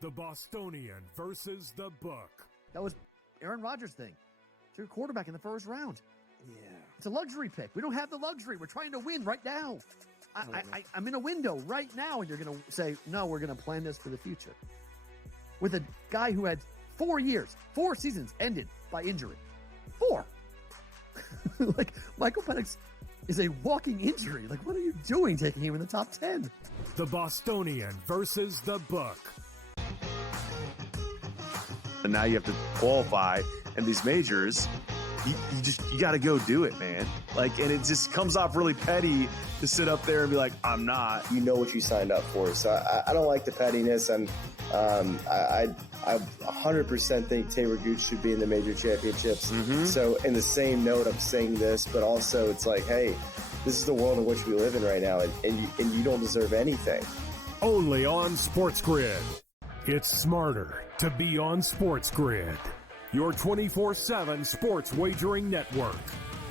The Bostonian versus the book. That was Aaron Rodgers' thing. It's your quarterback in the first round. Yeah. It's a luxury pick. We don't have the luxury. We're trying to win right now. I'm in a window right now, and you're going to say, no, we're going to plan this for the future. With a guy who had 4 years, 4 seasons ended by injury. 4. Like, Michael Penix is a walking injury. Like, what are you doing taking him in the top 10? The Bostonian versus the book. And now you have to qualify in these majors. You got to go do it, man. Like, and it just comes off really petty to sit up there and be like, I'm not. You know what you signed up for. So I don't like the pettiness. And I 100% think Taylor Gooch should be in the major championships. Mm-hmm. So in the same note, I'm saying this, but also it's like, hey, this is the world in which we live in right now, and you don't deserve anything. Only on SportsGrid. It's smarter to be on SportsGrid. Your 24/7 sports wagering network.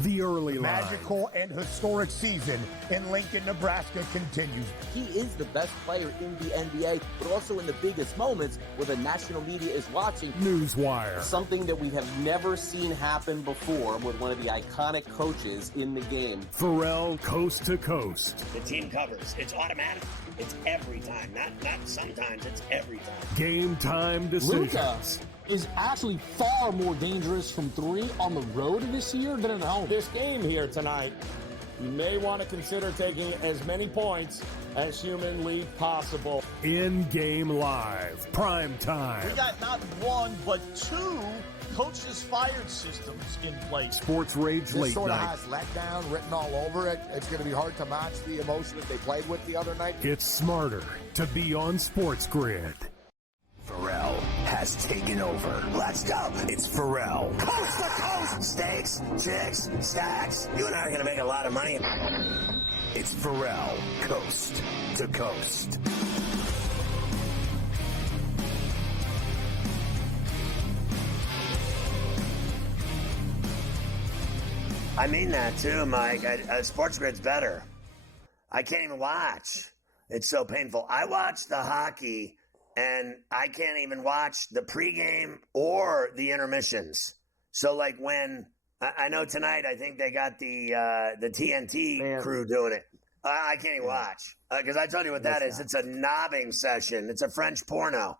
The early line. Magical and historic season in Lincoln, Nebraska continues. He is the best player in the NBA, but also in the biggest moments where the national media is watching. Newswire. Something that we have never seen happen before with one of the iconic coaches in the game. Ferrall coast to coast. The team covers. It's automatic. It's every time. Not sometimes. It's every time. Game time decisions. Luka is actually far more dangerous from 3 on the road this year than at home. This game here tonight, you may want to consider taking as many points as humanly possible. In-game live. Prime time. We got not 1, but 2 coaches fired systems in place. Sports Rage This late sort of night. has letdown written all over it. It's going to be hard to match the emotion that they played with the other night. It's smarter to be on SportsGrid. Ferrall has taken over. Let's go. It's Ferrall. Coast to coast. Steaks, chicks, stacks. You and I are going to make a lot of money. It's Ferrall. Coast to coast. I mean that too, Mike. SportsGrid's better. I can't even watch. It's so painful. I watch the hockey, and I can't even watch the pregame or the intermissions. So, like when I know tonight, I think they got the TNT crew doing it. I can't even watch because I told you what that is. It's a knobbing session. It's a French porno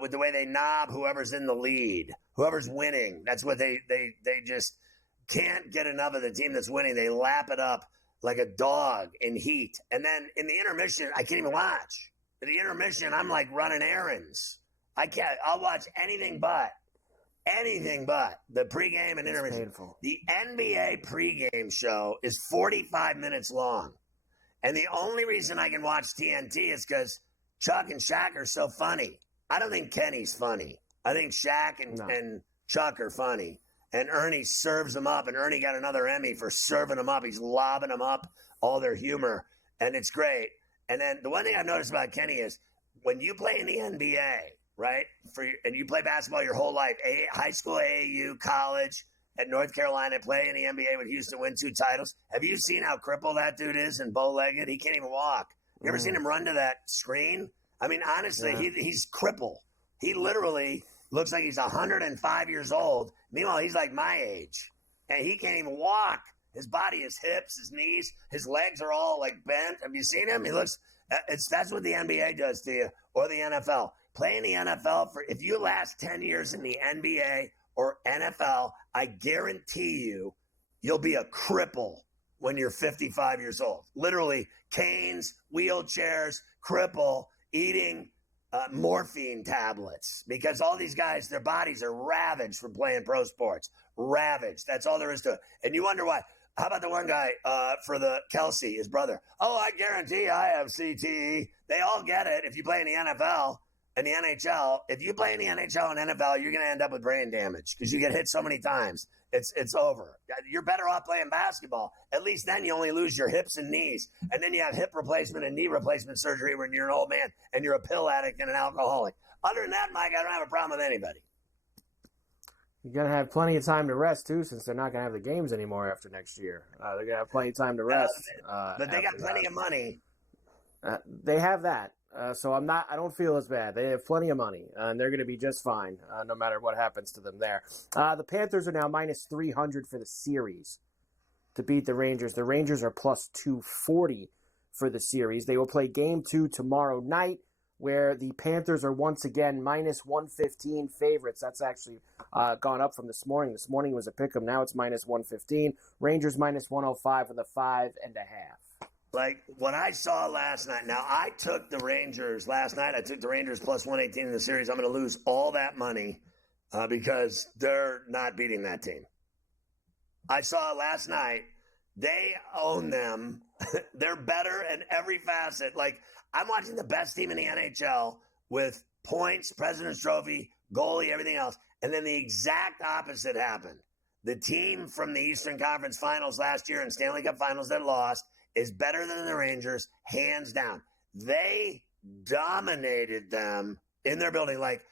with the way they knob whoever's in the lead, whoever's winning. That's what they just can't get enough of the team that's winning. They lap it up like a dog in heat. And then in the intermission, I can't even watch. In the intermission, I'm like running errands. I'll watch anything but the pregame and intermission. Painful. The NBA pregame show is 45 minutes long. And the only reason I can watch TNT is because Chuck and Shaq are so funny. I don't think Kenny's funny. I think Shaq and Chuck are funny. And Ernie serves them up, and Ernie got another Emmy for serving them up. He's lobbing them up, all their humor, and it's great. And then the one thing I've noticed about Kenny is when you play in the NBA, right, and you play basketball your whole life, high school, AAU, college, at North Carolina, play in the NBA with Houston, win 2 titles. Have you seen how crippled that dude is and bow-legged? He can't even walk. You ever seen him run to that screen? I mean, honestly, he's crippled. He literally looks like he's 105 years old. Meanwhile, he's like my age, and he can't even walk. His body, his hips, his knees, his legs are all like bent. Have you seen him? He looks. That's what the NBA does to you, or the NFL. Play in the NFL if you last 10 years in the NBA or NFL, I guarantee you'll be a cripple when you're 55 years old. Literally, canes, wheelchairs, cripple, eating morphine tablets, because all these guys, their bodies are ravaged from playing pro sports. Ravaged. That's all there is to it. And you wonder why. How about the one guy for the Kelsey, his brother? Oh, I guarantee I have CTE. They all get it if you play in the NFL and the NHL. If you play in the NHL and NFL, you're going to end up with brain damage because you get hit so many times. It's over. You're better off playing basketball. At least then you only lose your hips and knees. And then you have hip replacement and knee replacement surgery when you're an old man and you're a pill addict and an alcoholic. Other than that, Mike, I don't have a problem with anybody. You're going to have plenty of time to rest, too, since they're not going to have the games anymore after next year. They're going to have plenty of time to rest. But they got plenty of money. They have that. So I don't feel as bad. They have plenty of money, and they're going to be just fine no matter what happens to them there. The Panthers are now minus 300 for the series to beat the Rangers. The Rangers are plus 240 for the series. They will play Game 2 tomorrow night, where the Panthers are once again minus 115 favorites. That's actually gone up from this morning. This morning was a pick'em. Now it's minus 115. Rangers minus 105 with a 5.5. Like what I saw last night. Now, I took the Rangers last night. I took the Rangers plus 118 in the series. I'm going to lose all that money because they're not beating that team. I saw last night. They own them. They're better in every facet. Like, I'm watching the best team in the NHL with points, President's Trophy, goalie, everything else. And then the exact opposite happened. The team from the Eastern Conference Finals last year and Stanley Cup Finals that lost is better than the Rangers, hands down. They dominated them in their building. Like,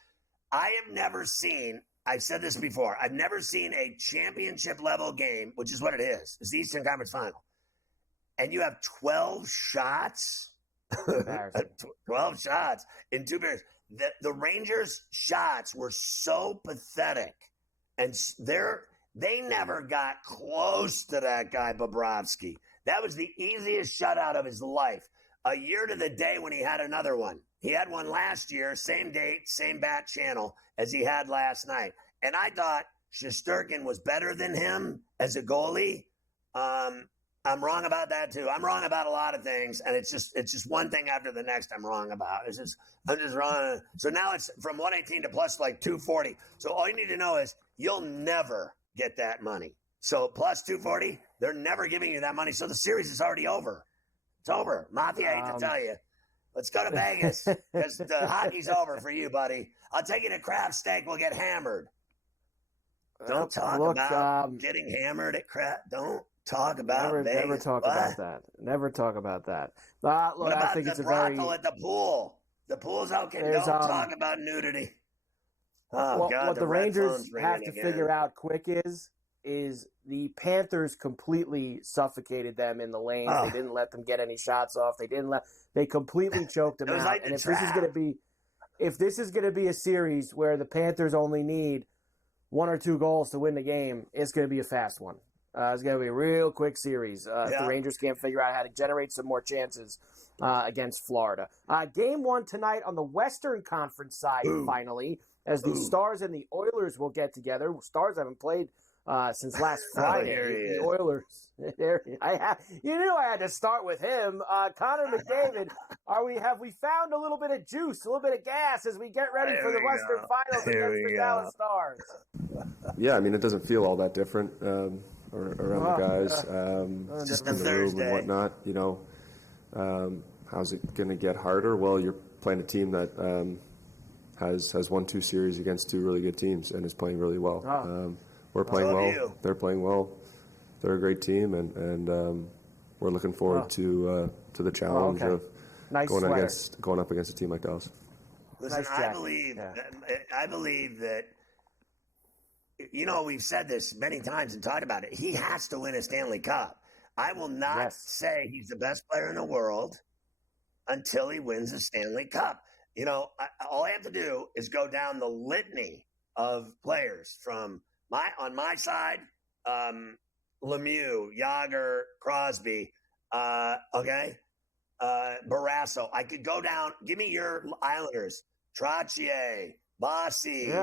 I have never seen, I've said this before, I've never seen a championship level game, which is what it is. It's the Eastern Conference Final. And you have 12 shots. 12 shots in 2 periods. The Rangers' shots were so pathetic. And they never got close to that guy, Bobrovsky. That was the easiest shutout of his life. A year to the day when he had another one. He had one last year, same date, same bat channel as he had last night. And I thought Shesterkin was better than him as a goalie. I'm wrong about that too. I'm wrong about a lot of things, and it's just one thing after the next I'm wrong about. I'm just wrong. So now it's from 118 to plus like 240. So all you need to know is you'll never get that money. So plus 240, they're never giving you that money. So the series is already over. It's over. Mafia, I hate to tell you. Let's go to Vegas because the hockey's over for you, buddy. I'll take you to crab steak. We'll get hammered. Don't talk about getting hammered at crab. Don't talk about Vegas. Never talk about that. Never talk about that. Look, what about I think the it's brothel at the pool? The pool's okay. Don't talk about nudity. Oh, God, what the Rangers have to figure out quick is the Panthers completely suffocated them in the lane. They didn't let them get any shots off. They completely choked them out. Like and if this is gonna be a series where the Panthers only need 1 or 2 goals to win the game, it's gonna be a fast one. It's gonna be a real quick series. If the Rangers can't figure out how to generate some more chances against Florida. Game 1 tonight on the Western Conference side, finally, as the Stars and the Oilers will get together. Stars haven't played since last Friday. The Oilers. You knew I had to start with him. Connor McDavid, have we found a little bit of juice, a little bit of gas as we get ready for the Western Finals against the Dallas Stars? Yeah, I mean, it doesn't feel all that different around the guys just in the room and whatnot. You know, how's it going to get harder? Well, you're playing a team that has won 2 series against 2 really good teams and is playing really well. We're playing well. They're playing well. They're a great team, and we're looking forward to the challenge of going up against a team like Dallas. Listen, I believe that. You know, we've said this many times and talked about it. He has to win a Stanley Cup. I will not say he's the best player in the world until he wins a Stanley Cup. You know, all I have to do is go down the litany of players from on my side, Lemieux, Yager, Crosby, Barrasso. I could go down. Give me your Islanders. Trottier, Bossy,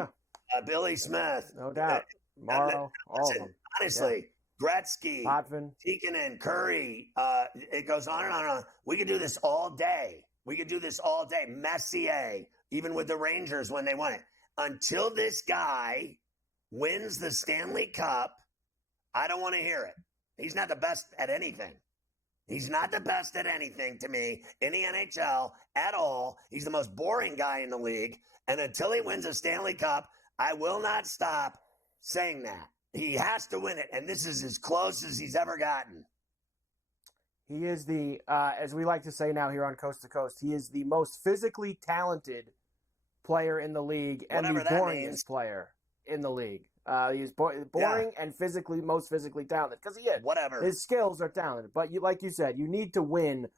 Billy Smith. No doubt. Morrow, all of them. Honestly, Gretzky, Potvin, Tikkanen, Curry. It goes on and on and on. We could do this all day. Messier, even with the Rangers when they won it. Until this guy wins the Stanley Cup, I don't want to hear it. He's not the best at anything. He's not the best at anything to me in the NHL at all. He's the most boring guy in the league. And until he wins a Stanley Cup, I will not stop saying that. He has to win it. And this is as close as he's ever gotten. He is as we like to say now here on Coast to Coast, he is the most physically talented player in the league and the boringest player in the league. He's boring and most physically talented because he is. Whatever. His skills are talented. But like you said, you need to win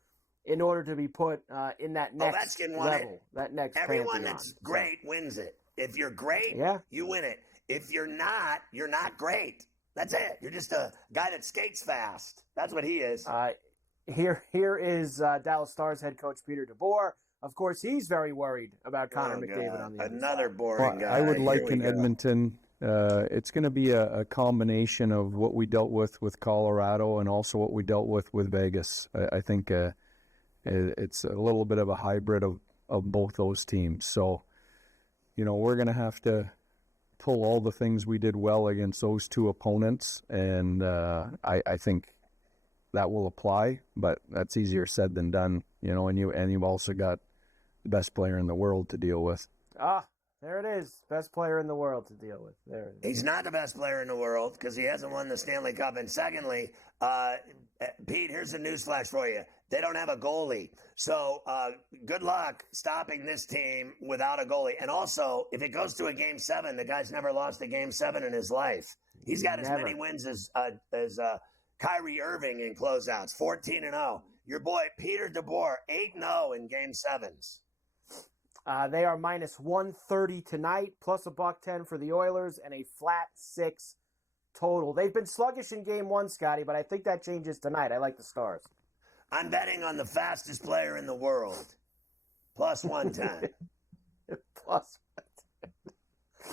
in order to be put in that next level, that next Everyone pantheon. that's great wins it. If you're great, you win it. If you're not great. That's it. You're just a guy that skates fast. That's what he is. Here is Dallas Stars head coach Peter DeBoer. Of course, he's very worried about Connor McDavid on the another boring guy. I would liken Edmonton. It's going to be a combination of what we dealt with Colorado and also what we dealt with Vegas. I think it's a little bit of a hybrid of both those teams. So, we're going to have to pull all the things we did well against those two opponents, and I think that will apply, but that's easier said than done, and you've also got the best player in the world to deal with. There it is. Best player in the world to deal with. There it is. He's not the best player in the world because he hasn't won the Stanley Cup. And secondly, Pete, here's a newsflash for you. They don't have a goalie. So good luck stopping this team without a goalie. And also, if it goes to a Game 7, the guy's never lost a Game 7 in his life. He's got as many wins as Kyrie Irving in closeouts, 14-0. Your boy, Peter DeBoer, 8-0 in Game 7s. They are minus 130 tonight, plus $1.10 for the Oilers, and a flat 6 total. They've been sluggish in Game 1, Scotty, but I think that changes tonight. I like the Stars. I'm betting on the fastest player in the world, plus 110. Plus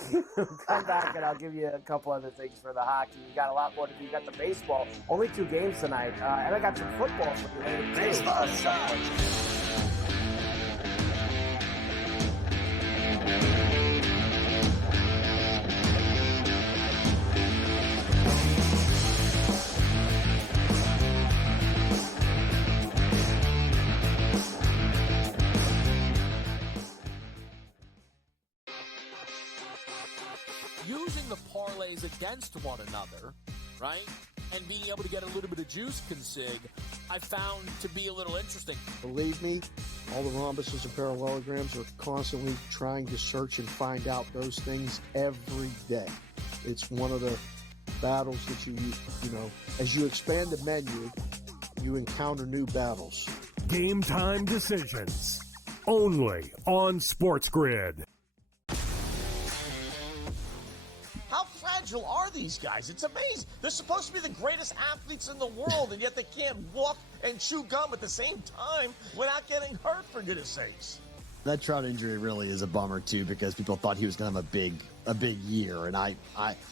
110. Come back, and I'll give you a couple other things for the hockey. You got a lot more to do. You got the baseball. Only 2 games tonight. And I got some football for you later, too. Baseball sucks. Using the parlays against one another, right, and being able to get a little bit of juice consig, I found to be a little interesting. Believe me, all the rhombuses and parallelograms are constantly trying to search and find out those things every day. It's one of the battles that you as you expand the menu, you encounter new battles. Game time decisions, only on SportsGrid. How fragile are these guys? It's amazing. They're supposed to be the greatest athletes in the world, and yet they can't walk and chew gum at the same time without getting hurt, for goodness sakes. That Trout injury really is a bummer, too, because people thought he was going to have a big year. And I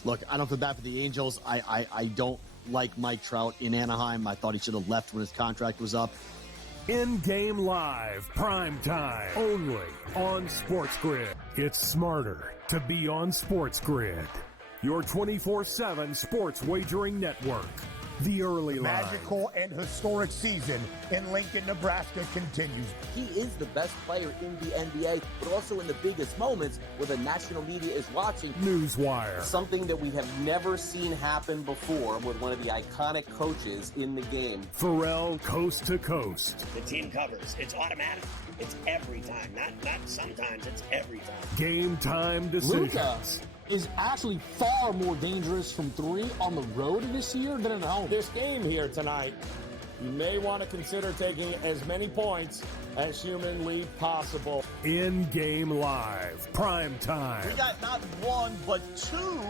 look, I don't feel bad for the Angels. I don't like Mike Trout in Anaheim. I thought he should have left when his contract was up. In-game live, prime time, only on SportsGrid. It's smarter to be on SportsGrid. Your 24/7 sports wagering network. The early line. Magical and historic season in Lincoln, Nebraska continues. He is the best player in the NBA, but also in the biggest moments where the national media is watching. Newswire. Something that we have never seen happen before with one of the iconic coaches in the game. Ferrall, coast to coast. The team covers. It's automatic. It's every time. Not sometimes. It's every time. Game time decisions. Luka is actually far more dangerous from 3 on the road this year than at home. This game here tonight, you may want to consider taking as many points as humanly possible. In-game live, prime time. We got not 1, but 2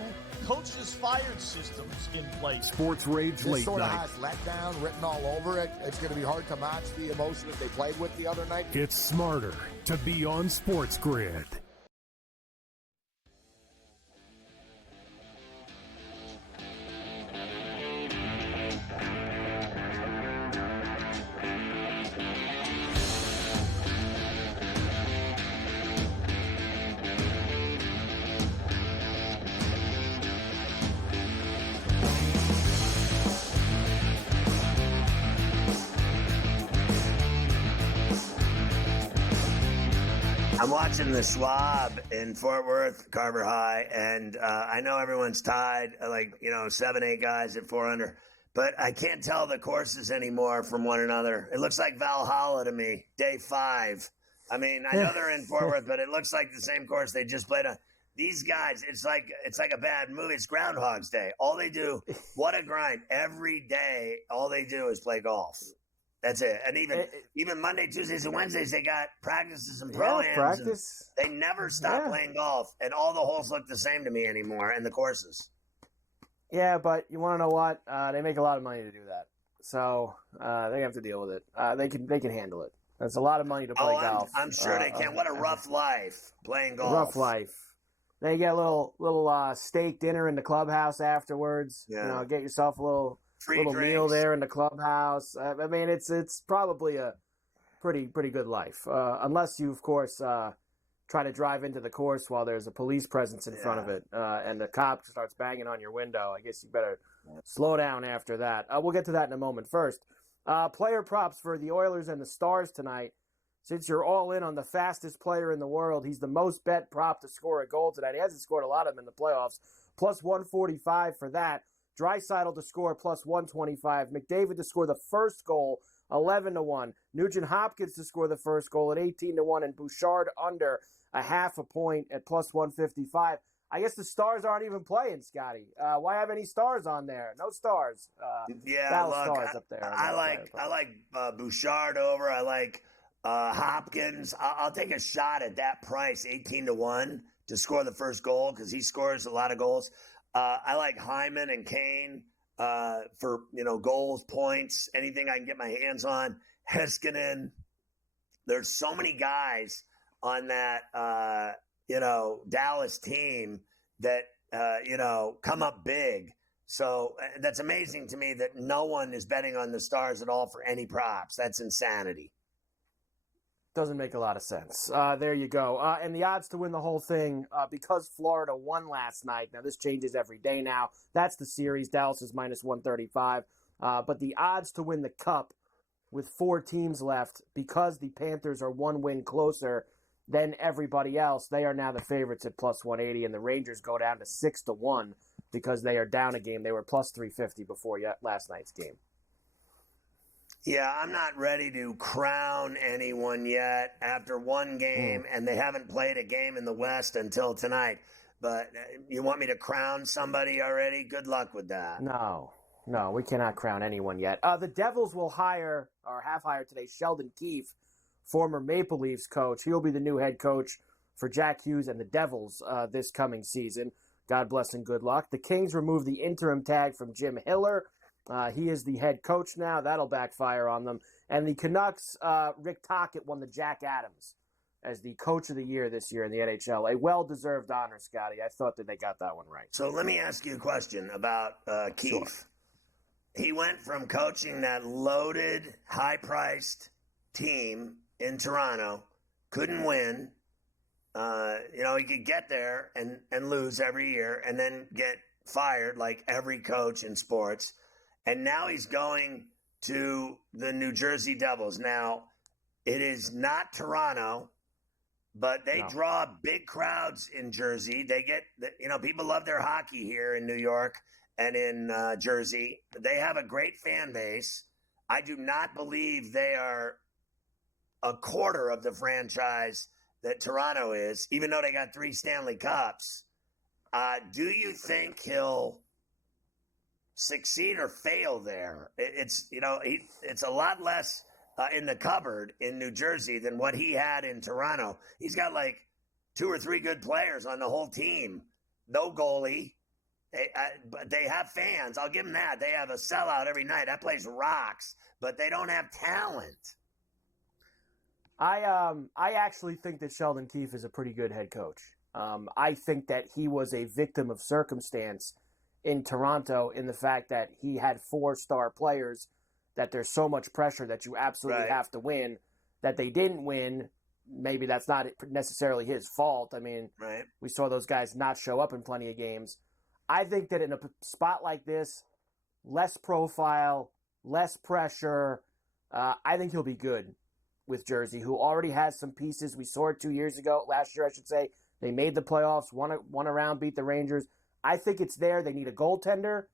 coaches fired systems in place. Sports Rage this late sort of night. has letdown written all over it. It's going to be hard to match the emotion that they played with the other night. It's smarter to be on SportsGrid. I'm watching the Schwab in Fort Worth, Carver High, and I know everyone's tied, 7, 8 guys at 400, but I can't tell the courses anymore from one another. It looks like Valhalla to me, day 5. I mean, I know they're in Fort Worth, but it looks like the same course they just played on. These guys, it's like a bad movie. It's Groundhog's Day. All they do, what a grind. Every day, all they do is play golf. That's it. And even Monday, Tuesdays, and Wednesdays, they got practices and pro-ams. Practice. They never stop playing golf, and all the holes look the same to me anymore, and the courses. Yeah, but you want to know what? They make a lot of money to do that, so they have to deal with it. They can handle it. That's a lot of money to play golf. I'm sure they can. What a rough life playing golf. Rough life. They get a little steak dinner in the clubhouse afterwards. Yeah. You know, get yourself a little meal there in the clubhouse. I mean, it's probably a pretty good life, unless you, of course, try to drive into the course while there's a police presence in front of it, and the cop starts banging on your window. I guess you better slow down after that. We'll get to that in a moment. First, player props for the Oilers and the Stars tonight. Since you're all in on the fastest player in the world, he's the most bet prop to score a goal tonight. He hasn't scored a lot of them in the playoffs. Plus 145 for that. Draisaitl to score plus 125. McDavid to score the first goal, 11-1. Nugent Hopkins to score the first goal at 18-1. And Bouchard under a half a point at plus 155. I guess the Stars aren't even playing, Scotty. Why have any Stars on there? No Stars. Dallas Stars up there. I like Bouchard over. I like Hopkins. I'll take a shot at that price, 18-1 to score the first goal because he scores a lot of goals. I like Hyman and Kane for goals, points, anything I can get my hands on. Heiskanen. There's so many guys on that Dallas team that come up big. So that's amazing to me that no one is betting on the Stars at all for any props. That's insanity. Doesn't make a lot of sense. There you go. And the odds to win the whole thing, because Florida won last night. Now, this changes every day now. That's the series. Dallas is minus 135. But the odds to win the Cup with 4 teams left, because the Panthers are 1 win closer than everybody else, they are now the favorites at plus 180. And the Rangers go down to 6-1 because they are down a game. They were plus 350 before last night's game. Yeah, I'm not ready to crown anyone yet after one game, and they haven't played a game in the West until tonight. But you want me to crown somebody already? Good luck with that. No, we cannot crown anyone yet. The Devils will have hired today Sheldon Keefe, former Maple Leafs coach. He'll be the new head coach for Jack Hughes and the Devils this coming season. God bless and good luck. The Kings removed the interim tag from Jim Hiller. He is the head coach now. That'll backfire on them. And the Canucks, Rick Tocchet won the Jack Adams as the coach of the year this year in the NHL. A well-deserved honor, Scotty. I thought that they got that one right. So let me ask you a question about Keefe. Sure. He went from coaching that loaded, high-priced team in Toronto, couldn't win. He could get there and lose every year and then get fired like every coach in sports. And now he's going to the New Jersey Devils. Now, it is not Toronto, but they draw big crowds in Jersey. They get, people love their hockey here in New York and in Jersey. They have a great fan base. I do not believe they are a quarter of the franchise that Toronto is, even though they got 3 Stanley Cups. Do you think he'll succeed or fail there? It's a lot less in the cupboard in New Jersey than what he had in Toronto. He's got like 2 or 3 good players on the whole team. No goalie. But they have fans. I'll give them that. They have a sellout every night. That place rocks, but they don't have talent. I actually think that Sheldon Keefe is a pretty good head coach. I think that he was a victim of circumstance in Toronto in the fact that he had 4-star players, that there's so much pressure that you absolutely have to win, that they didn't win. Maybe that's not necessarily his fault. I mean, we saw those guys not show up in plenty of games. I think that in a spot like this, less profile, less pressure, I think he'll be good with Jersey, who already has some pieces. We saw it last year, I should say. They made the playoffs, won a round, beat the Rangers. I think it's there. They need a goaltender,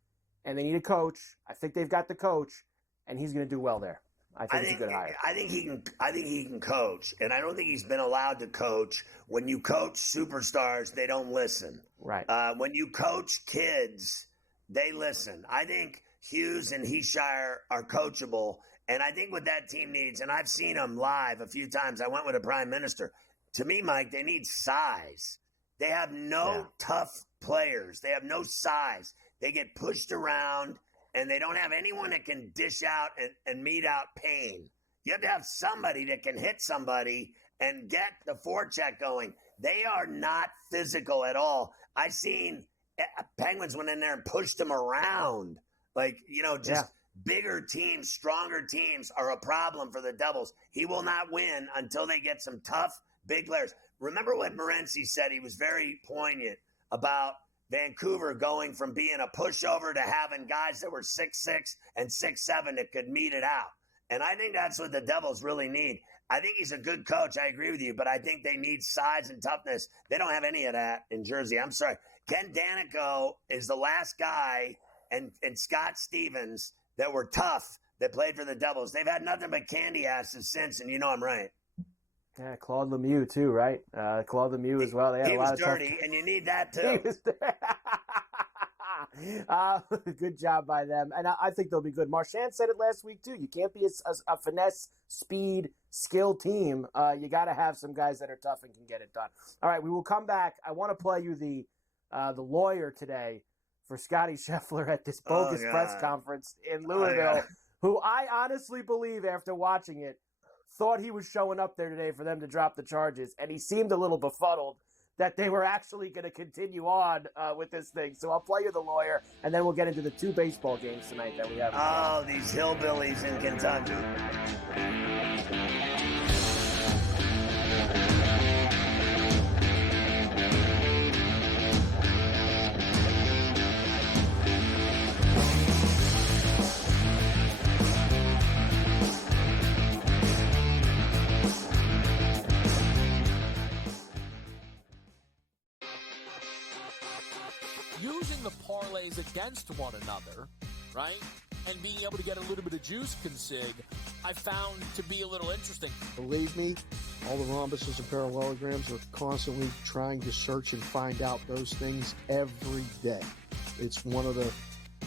and they need a coach. I think they've got the coach, and he's going to do well there. I think it's a good hire. I think he can coach, and I don't think he's been allowed to coach. When you coach superstars, they don't listen. Right. When you coach kids, they listen. I think Hughes and Heeshire are coachable, And I think what that team needs, and I've seen them live a few times. I went with a prime minister. To me, Mike, they need size. They have no tough players. They have no size. They get pushed around, and they don't have anyone that can dish out and mete out pain. You have to have somebody that can hit somebody and get the forecheck going. They are not physical at all. I've seen Penguins went in there and pushed them around. Bigger teams, stronger teams are a problem for the Devils. He will not win until they get some tough, big players. Remember what Morency said? He was very poignant about Vancouver going from being a pushover to having guys that were 6'6" and 6'7" that could meet it out. And I think that's what the Devils really need. I think he's a good coach. I agree with you, but I think they need size and toughness. They don't have any of that in Jersey. I'm sorry. Ken Danico is the last guy, and Scott Stevens that were tough that played for the Devils. They've had nothing but candy asses since, and you know I'm right. Yeah, Claude Lemieux too, right? Claude Lemieux as well. They had he a lot was of dirty, tough... and you need that too. He was good job by them, and I think they'll be good. Marchand said it last week too. You can't be a finesse, speed, skill team. You got to have some guys that are tough and can get it done. All right, we will come back. I want to play you the lawyer today for Scottie Scheffler at this bogus press conference in Louisville, who I honestly believe, after watching it, thought he was showing up there today for them to drop the charges, and he seemed a little befuddled that they were actually going to continue on with this thing. So I'll play you the lawyer, and then we'll get into the 2 baseball games tonight that we have. Oh, these hillbillies in Kentucky. Using the parlays against one another, right, and being able to get a little bit of juice consig, I found to be a little interesting. Believe me, all the rhombuses and parallelograms are constantly trying to search and find out those things every day. It's one of the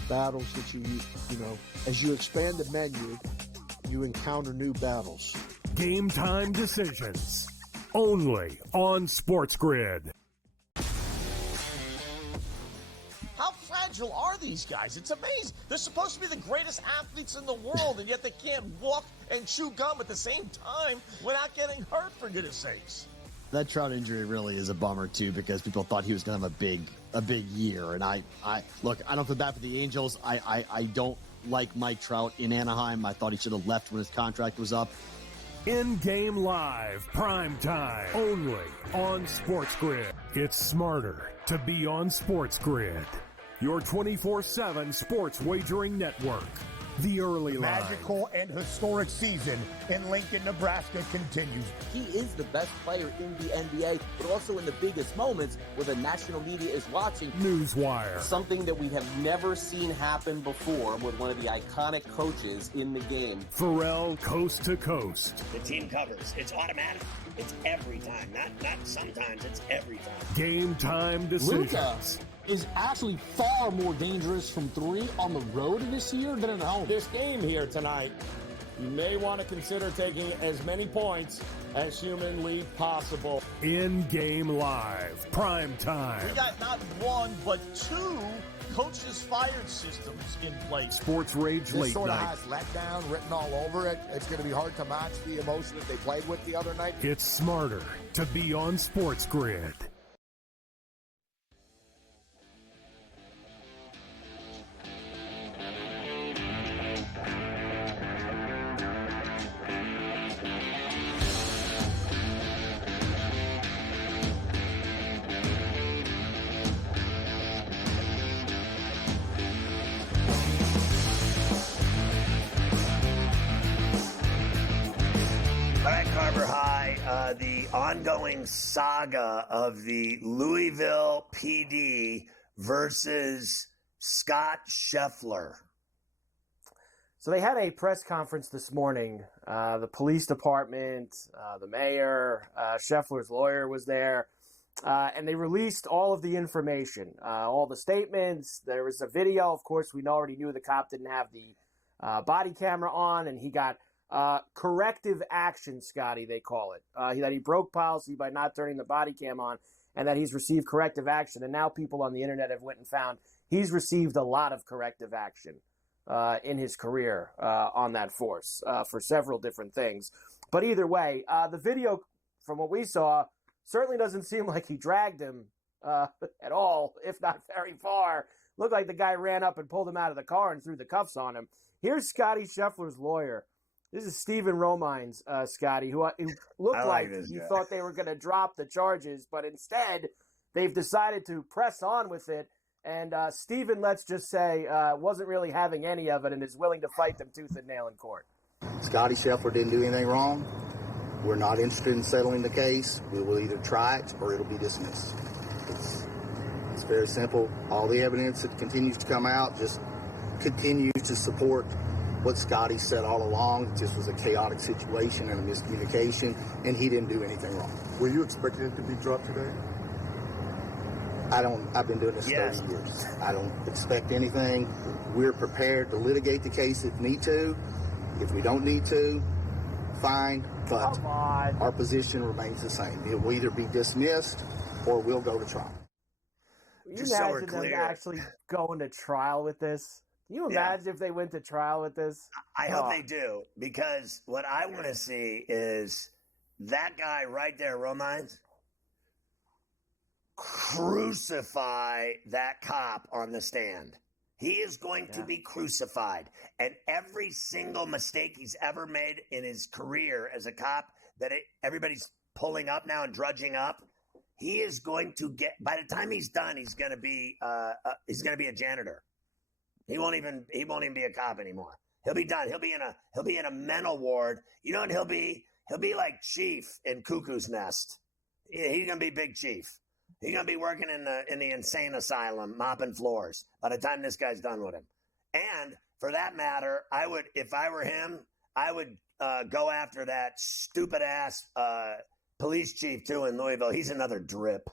battles that you know, as you expand the menu, you encounter new battles. Game time decisions, only on SportsGrid. How fragile are these guys? It's amazing. They're supposed to be the greatest athletes in the world, and yet they can't walk and chew gum at the same time without getting hurt, for goodness sakes. That Trout injury really is a bummer too, because people thought he was going to have a big year. And I don't feel bad for the Angels. I don't like Mike Trout in Anaheim. I thought he should have left when his contract was up. In-game live, prime time, only on SportsGrid. It's smarter to be on SportsGrid. Your 24/7 sports wagering network. The early line. Magical and historic season in Lincoln, Nebraska continues. He is the best player in the NBA, but also in the biggest moments where the national media is watching. Newswire. Something that we have never seen happen before with one of the iconic coaches in the game. Ferrall coast to coast. The team covers. It's automatic. It's every time. Not sometimes. It's every time. Game time decisions. Luka is actually far more dangerous from 3 on the road this year than at home. This game here tonight, you may want to consider taking as many points as humanly possible. In-game live, prime time. We got not 1, but 2 coaches fired systems in place. Sports Rage This late sort of night. has letdown written all over it. It's going to be hard to match the emotion that they played with the other night. It's smarter to be on SportsGrid. All right, Carver High, the ongoing saga of the Louisville PD versus Scott Scheffler. So they had a press conference this morning. The police department, the mayor, Scheffler's lawyer was there, and they released all of the information, all the statements. There was a video. Of course, we already knew the cop didn't have the body camera on, and he got corrective action, Scotty, they call it. That he broke policy by not turning the body cam on, and that he's received corrective action. And now people on the internet have went and found he's received a lot of corrective action in his career on that force for several different things. But either way, the video, from what we saw, certainly doesn't seem like he dragged him at all, if not very far. Looked like the guy ran up and pulled him out of the car and threw the cuffs on him. Here's Scottie Scheffler's lawyer. This is Stephen Romines, Scotty, who looked like he thought they were going to drop the charges, but instead they've decided to press on with it. And Stephen, let's just say, wasn't really having any of it and is willing to fight them tooth and nail in court. Scottie Scheffler didn't do anything wrong. We're not interested in settling the case. We will either try it or it'll be dismissed. It's very simple. All the evidence that continues to come out just continues to support what Scottie said all along. It just was a chaotic situation and a miscommunication, and he didn't do anything wrong. Were you expecting it to be dropped today? I've been doing this 30 years. I don't expect anything. We're prepared to litigate the case if need to. If we don't need to, fine. But our position remains the same. It will either be dismissed or we'll go to trial. Can you imagine them actually going to trial with this? Can you imagine if they went to trial with this? I hope they do, because what I want to see is that guy right there, Romines, crucify that cop on the stand. He is going to be crucified. And every single mistake he's ever made in his career as a cop that everybody's pulling up now and drudging up, he is going to get, by the time he's done, he's going to be a janitor. He won't even be a cop anymore. He'll be done. He'll be in a mental ward. You know what he'll be? He'll be like Chief in Cuckoo's Nest. He's going to be Big Chief. He's going to be working in the insane asylum, mopping floors by the time this guy's done with him. And for that matter, if I were him, I would go after that stupid ass police chief too in Louisville. He's another drip.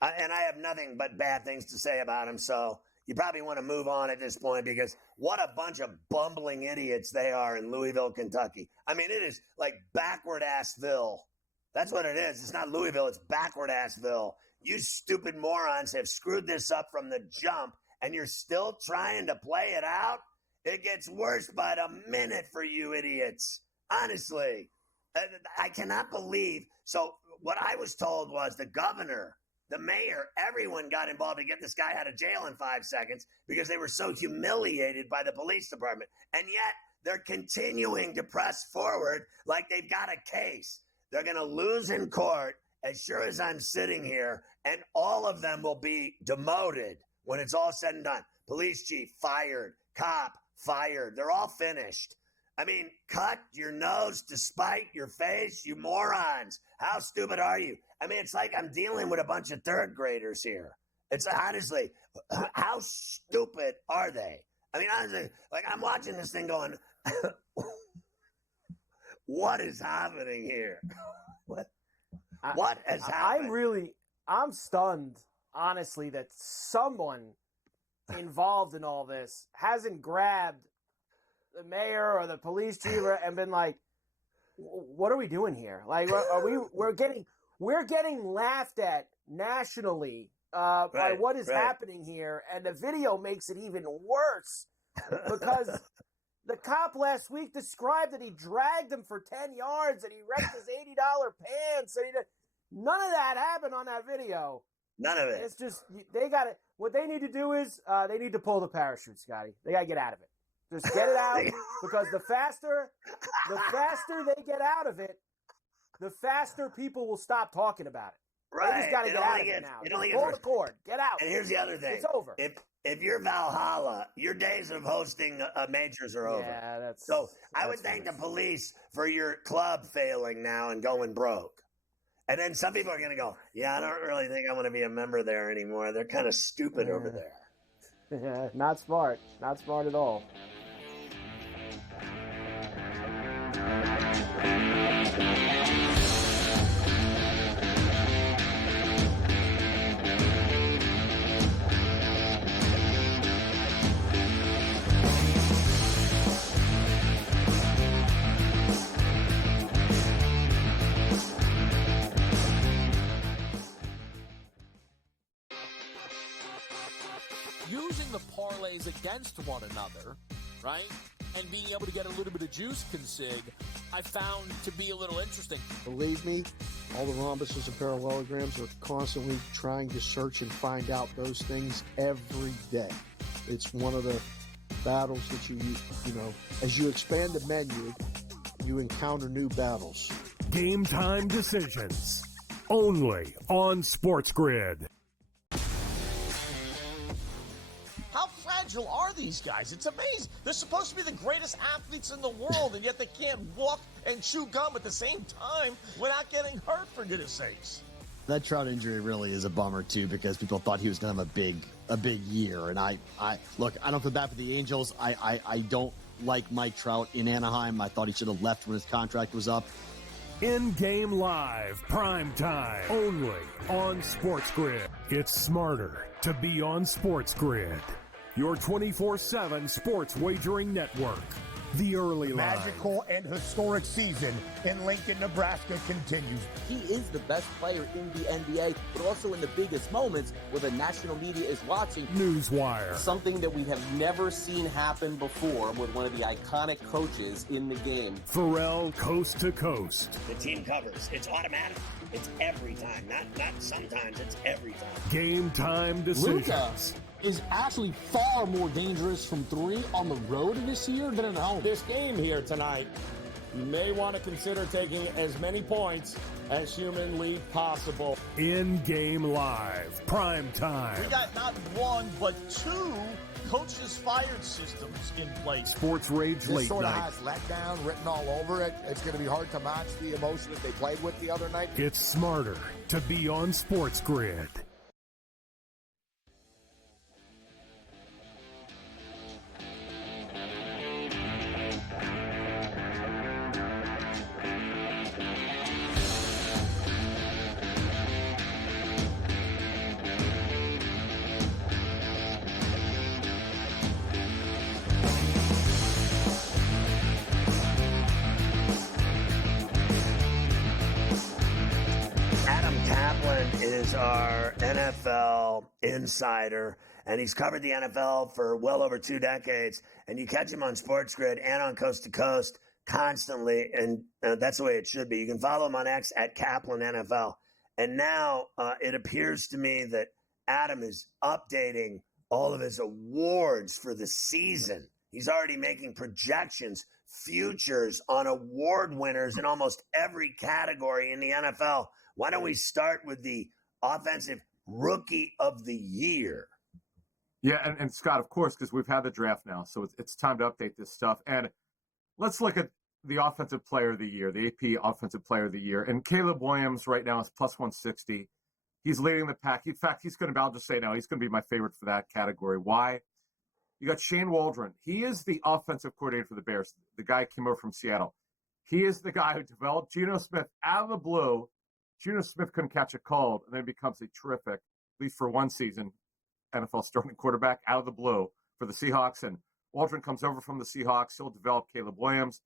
And I have nothing but bad things to say about him. So you probably want to move on at this point, because what a bunch of bumbling idiots they are in Louisville, Kentucky. I mean, it is like backward-assville. That's what it is. It's not Louisville. It's backward-assville. You stupid morons have screwed this up from the jump, and you're still trying to play it out? It gets worse by the minute for you idiots. Honestly, I cannot believe. So what I was told was the governor, the mayor, everyone got involved to get this guy out of jail in 5 seconds because they were so humiliated by the police department. And yet they're continuing to press forward like they've got a case. They're going to lose in court as sure as I'm sitting here, and all of them will be demoted when it's all said and done. Police chief fired, cop fired. They're all finished. I mean, cut your nose to spite your face, you morons. How stupid are you? I mean, it's like I'm dealing with a bunch of third graders here. It's honestly, how stupid are they? I mean, honestly, like I'm watching this thing going, what is happening here? What has happened? I'm stunned, honestly, that someone involved in all this hasn't grabbed the mayor or the police chief and been like, what are we doing here? Like, we're getting laughed at nationally by what is happening here, and the video makes it even worse because the cop last week described that he dragged him for 10 yards and he wrecked his $80 pants. And none of that happened on that video. None of it. It's just, they got it. What they need to do is they need to pull the parachute, Scotty. They got to get out of it. Just get it out, because the faster they get out of it, the faster people will stop talking about it. Right. They just got to get out of it now. Pull the cord. Get out. And here's the other thing. It's over. If you're Valhalla, your days of hosting majors are over. Yeah, I would thank the police for your club failing now and going broke. And then some people are going to go, yeah, I don't really think I want to be a member there anymore. They're kind of stupid over there. Yeah, not smart. Not smart at all. using the parlays against one another, right, and being able to get a little bit of juice consig, I found to be a little interesting. Believe me, all the rhombuses and parallelograms are constantly trying to search and find out those things every day. It's one of the battles that you know, as you expand the menu, you encounter new battles. Game time decisions. Only on SportsGrid. How fragile are these guys? It's amazing. They're supposed to be the greatest athletes in the world, and yet they can't walk and chew gum at the same time without getting hurt, for goodness sakes. That Trout injury really is a bummer too, because people thought he was going to have a big year. And I look, I don't feel bad for the Angels. I don't like Mike Trout in Anaheim. I thought he should have left when his contract was up. In-game live, prime time, only on SportsGrid. It's smarter to be on SportsGrid. Your 24/7 sports wagering network. The early line. Magical and historic season in Lincoln, Nebraska continues. He is the best player in the NBA, but also in the biggest moments where the national media is watching. Newswire. Something that we have never seen happen before with one of the iconic coaches in the game. Ferrall coast to coast. The team covers. It's automatic. It's every time. Not sometimes. It's every time. Game time decisions. Luka is actually far more dangerous from three on the road this year than at home. This game here tonight, you may want to consider taking as many points as humanly possible. In-game live, prime time. We got not one, but two coaches fired systems in place. Sports Rage This late sort of night. has letdown written all over it. It's going to be hard to match the emotion that they played with the other night. It's smarter to be on SportsGrid. Is our NFL insider, and he's covered the NFL for well over 2 decades. And you catch him on SportsGrid and on Coast to Coast constantly, and that's the way it should be. You can follow him on X at Kaplan NFL. And now it appears to me that Adam is updating all of his awards for the season. He's already making projections, futures on award winners in almost every category in the NFL. Why don't we start with the Offensive Rookie of the Year? Yeah, and Scott, of course, because we've had the draft now, so it's time to update this stuff. And let's look at the Offensive Player of the Year, the AP Offensive Player of the Year. And Caleb Williams right now is plus 160. He's leading the pack. In fact, I'll just say now, he's going to be my favorite for that category. Why? You got Shane Waldron. He is the offensive coordinator for the Bears. The guy came over from Seattle. He is the guy who developed Geno Smith out of the blue. Geno Smith couldn't catch a cold, and then becomes a terrific, at least for one season, NFL starting quarterback out of the blue for the Seahawks. And Waldron comes over from the Seahawks. He'll develop Caleb Williams.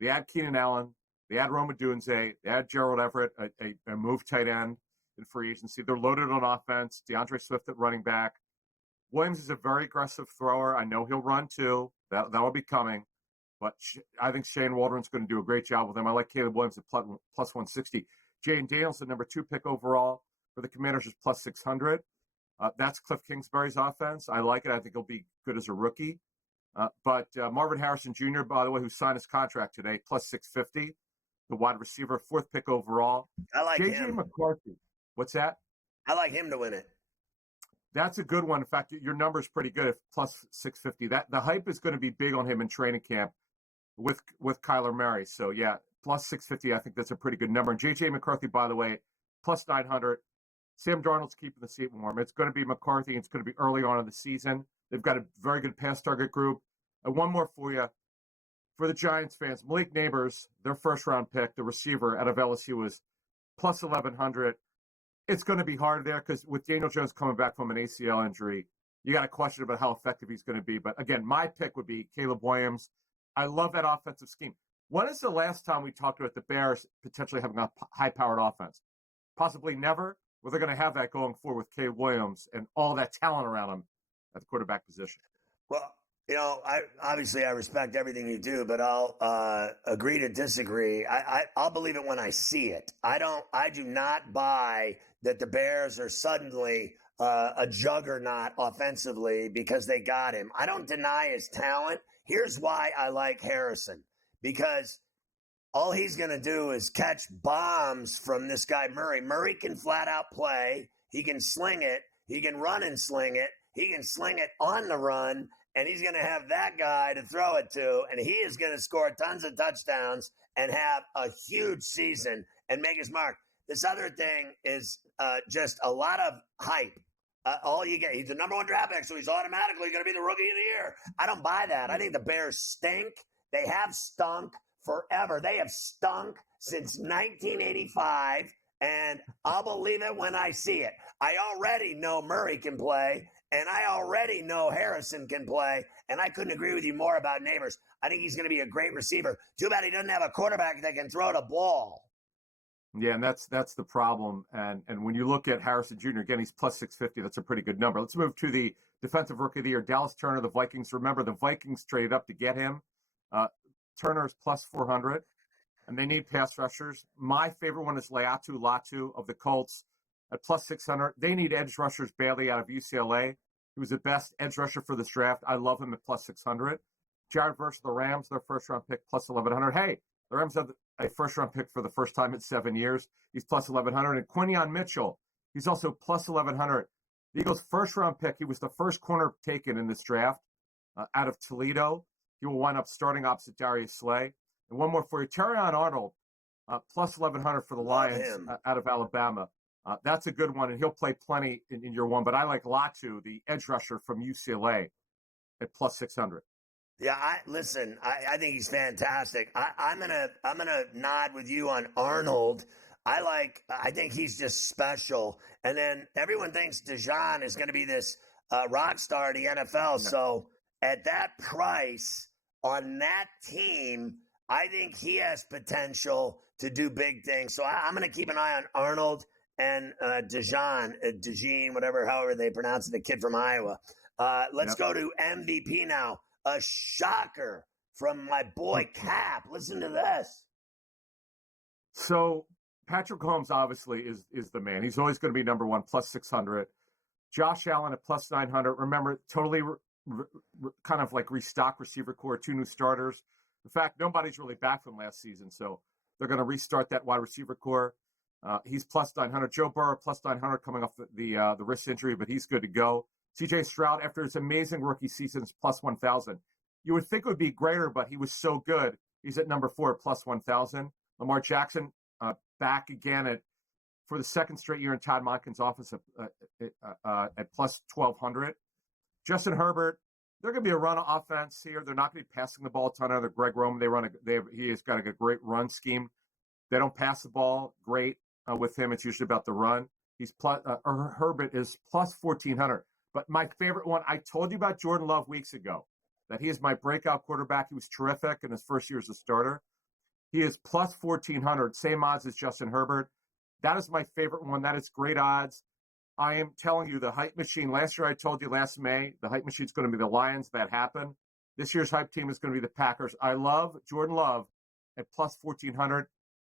They add Keenan Allen. They add Roma Dunze. They add Gerald Everett, a move tight end in free agency. They're loaded on offense. DeAndre Swift at running back. Williams is a very aggressive thrower. I know he'll run too. That will be coming. But I think Shane Waldron's going to do a great job with him. I like Caleb Williams at plus 160. Jaden Daniels, the number 2 pick overall for the Commanders, is plus 600. That's Cliff Kingsbury's offense. I like it. I think he'll be good as a rookie. But Marvin Harrison Jr., by the way, who signed his contract today, plus 650. The wide receiver, 4th pick overall. I like J.J. him. McCarthy. What's that? I like him to win it. That's a good one. In fact, your number's pretty good at plus 650. The hype is going to be big on him in training camp with Kyler Murray. So, yeah, plus 650, I think that's a pretty good number. And J.J. McCarthy, by the way, plus 900. Sam Darnold's keeping the seat warm. It's going to be McCarthy. It's going to be early on in the season. They've got a very good pass target group. And one more for you. For the Giants fans, Malik Neighbors, their first-round pick, the receiver out of LSU, was plus 1,100. It's going to be hard there because with Daniel Jones coming back from an ACL injury, you got a question about how effective he's going to be. But, again, my pick would be Caleb Williams. I love that offensive scheme. When is the last time we talked about the Bears potentially having a high-powered offense? Possibly never. Well, they're going to have that going forward with Caleb Williams and all that talent around him. at the quarterback position. Well, I respect everything you do, but I'll agree to disagree. I'll believe it when I see it. I do not buy that the Bears are suddenly a juggernaut offensively because they got him. I don't deny his talent. Here's why I like Harrison, because all he's going to do is catch bombs from this guy, Murray. Murray can flat out play. He can sling it. He can run and sling it. He can sling it on the run, and he's going to have that guy to throw it to, and he is going to score tons of touchdowns and have a huge season and make his mark. This other thing is just a lot of hype. All you get, he's the number one draft pick, so he's automatically going to be the rookie of the year. I don't buy that. I think the Bears stink. They have stunk forever. They have stunk since 1985, and I'll believe it when I see it. I already know Murray can play, and I already know Harrison can play, and I couldn't agree with you more about Neighbors. I think he's going to be a great receiver. Too bad he doesn't have a quarterback that can throw the ball. Yeah, and that's the problem. And when you look at Harrison Jr., again, he's plus 650. That's a pretty good number. Let's move to the Defensive Rookie of the Year, Dallas Turner, the Vikings. Remember, the Vikings traded up to get him. Turner is plus 400, and they need pass rushers. My favorite one is Laiatu Latu of the Colts at plus 600. They need edge rushers badly out of UCLA. He was the best edge rusher for this draft. I love him at plus 600. Jared Verse of the Rams, their first-round pick, plus 1,100. Hey, the Rams have a first-round pick for the first time in 7 years. He's plus 1,100. And Quinion Mitchell, he's also plus 1,100. The Eagles' first-round pick, he was the first corner taken in this draft out of Toledo. He will wind up starting opposite Darius Slay. And one more for you, Terrion Arnold, plus 1,100 for the Lions out of Alabama. That's a good one, and he'll play plenty in year one. But I like Latu, the edge rusher from UCLA, at plus 600. Yeah, I think he's fantastic. I'm gonna nod with you on Arnold. I think he's just special. And then everyone thinks Dejan is going to be this rock star in the NFL. So at that price on that team, I think he has potential to do big things. So I'm going to keep an eye on Arnold and Dejean, however they pronounce it, the kid from Iowa. Let's go to MVP now. A shocker from my boy Cap. Listen to this. So Patrick Holmes obviously is the man. He's always going to be number one, plus 600. Josh Allen at plus 900. Remember, totally kind of like restock receiver core, 2 new starters. In fact, nobody's really back from last season, so they're going to restart that wide receiver core. He's plus 900. Joe Burrow plus 900 coming off the wrist injury, but he's good to go. C.J. Stroud, after his amazing rookie season, is plus 1,000. You would think it would be greater, but he was so good. He's at number 4 at plus 1,000. Lamar Jackson back again for the second straight year in Todd Monken's office at plus 1,200. Justin Herbert, they're going to be a run offense here. They're not going to be passing the ball a ton. Under Greg Roman, he has got a great run scheme. They don't pass the ball great with him. It's usually about the run. Herbert is plus 1,400. But my favorite one, I told you about Jordan Love weeks ago, that he is my breakout quarterback. He was terrific in his first year as a starter. He is plus 1,400, same odds as Justin Herbert. That is my favorite one. That is great odds. I am telling you, the hype machine, last year I told you last May, the hype machine is going to be the Lions. That happened. This year's hype team is going to be the Packers. I love Jordan Love at plus 1,400.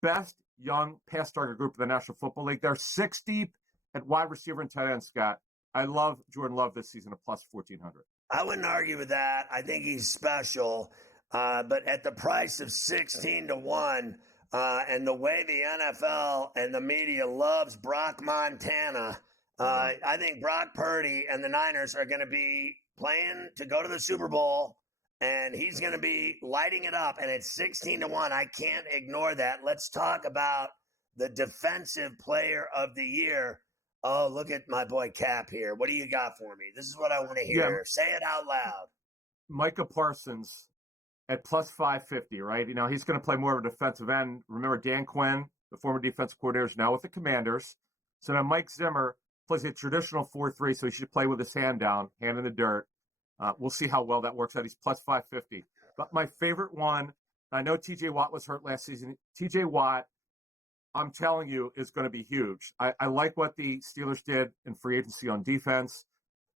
Best young pass starter group in the National Football League. They're 6 deep at wide receiver and tight end, Scott. I love Jordan Love this season at plus 1,400. I wouldn't argue with that. I think he's special. But at the price of 16-1, and the way the NFL and the media loves Brock Montana, I think Brock Purdy and the Niners are going to be playing to go to the Super Bowl, and he's going to be lighting it up. And it's 16-1. I can't ignore that. Let's talk about the Defensive Player of the Year. Oh, look at my boy Cap here. What do you got for me? This is what I want to hear. Yeah. Say it out loud. Micah Parsons at plus 550, right? You know, he's going to play more of a defensive end. Remember, Dan Quinn, the former defensive coordinator, is now with the Commanders. So now Mike Zimmer plays a traditional 4-3, so he should play with his hand down, hand in the dirt. We'll see how well that works out. He's plus 550. But my favorite one, I know T.J. Watt was hurt last season. T.J. Watt, I'm telling you, is going to be huge. I like what the Steelers did in free agency on defense.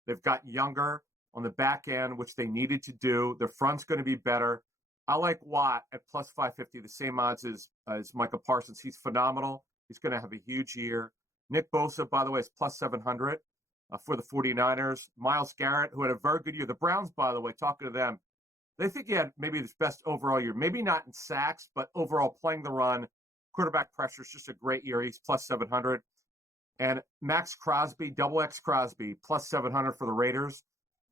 They've gotten younger on the back end, which they needed to do. Their front's going to be better. I like Watt at plus 550, the same odds as Michael Parsons. He's phenomenal. He's going to have a huge year. Nick Bosa, by the way, is plus 700 for the 49ers. Myles Garrett, who had a very good year. The Browns, by the way, talking to them, they think he had maybe his best overall year. Maybe not in sacks, but overall playing the run. Quarterback pressure is just a great year. He's plus 700. And Max Crosby, double X Crosby, plus 700 for the Raiders.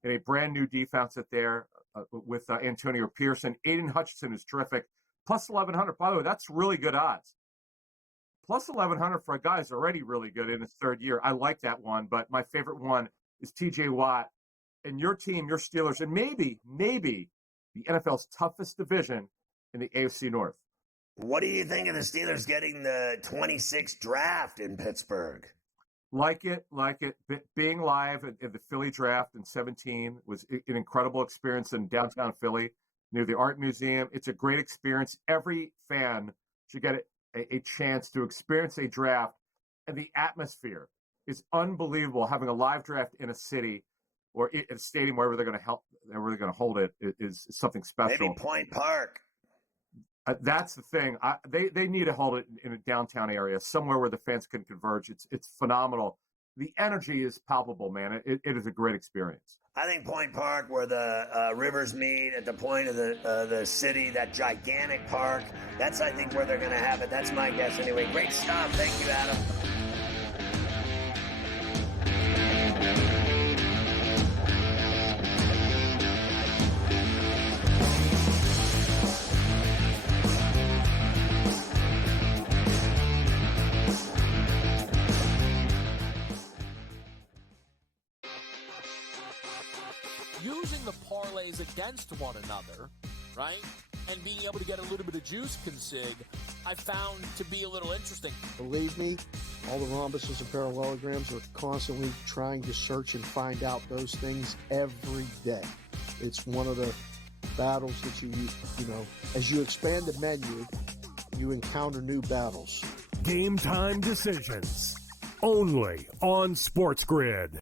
And a brand new defense at there with Antonio Pearson. Aiden Hutchinson is terrific. Plus 1,100. By the way, that's really good odds. Plus 1,100 for a guy who's already really good in his third year. I like that one, but my favorite one is T.J. Watt. And your team, your Steelers, and maybe the NFL's toughest division in the AFC North. What do you think of the Steelers getting the 26th draft in Pittsburgh? Like it. Being live at the Philly draft in 2017 was an incredible experience in downtown Philly near the Art Museum. It's a great experience. Every fan should get a chance to experience a draft, and the atmosphere is unbelievable. Having a live draft in a city or in a stadium, wherever they're going to hold it, is something special. Maybe Point Park. That's the thing. They need to hold it in a downtown area, somewhere where the fans can converge. It's phenomenal. The energy is palpable, man. It is a great experience. I think Point Park, where the rivers meet at the point of the city, that gigantic park, that's, I think, where they're going to have it. That's my guess anyway. Great stuff. Thank you, Adam. Using the parlays against one another, right, and being able to get a little bit of juice consig, I found to be a little interesting. Believe me, all the rhombuses and parallelograms are constantly trying to search and find out those things every day. It's one of the battles that you know, as you expand the menu, you encounter new battles. Game time decisions, only on SportsGrid.